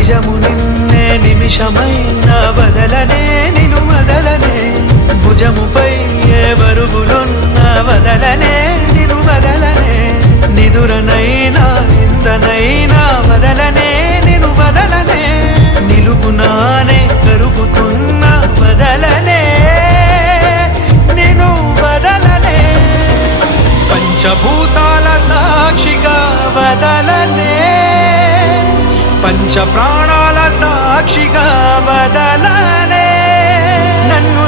నిజము నిన్నే నిమిషమైన వదలనే నిను వదలనే భుజముపై ఏ బరువులున్న వదలనే నిను వదలనే నిదురనైనా నిందనైనా వదలనే నిను వదలనే నిలుపునానే కరుగుతున్న వదలనే నిను వదలనే పంచభూతాల సాక్షిగా వదలనే పంచ ప్రాణాల సాక్షిగా వదలనే నన్ను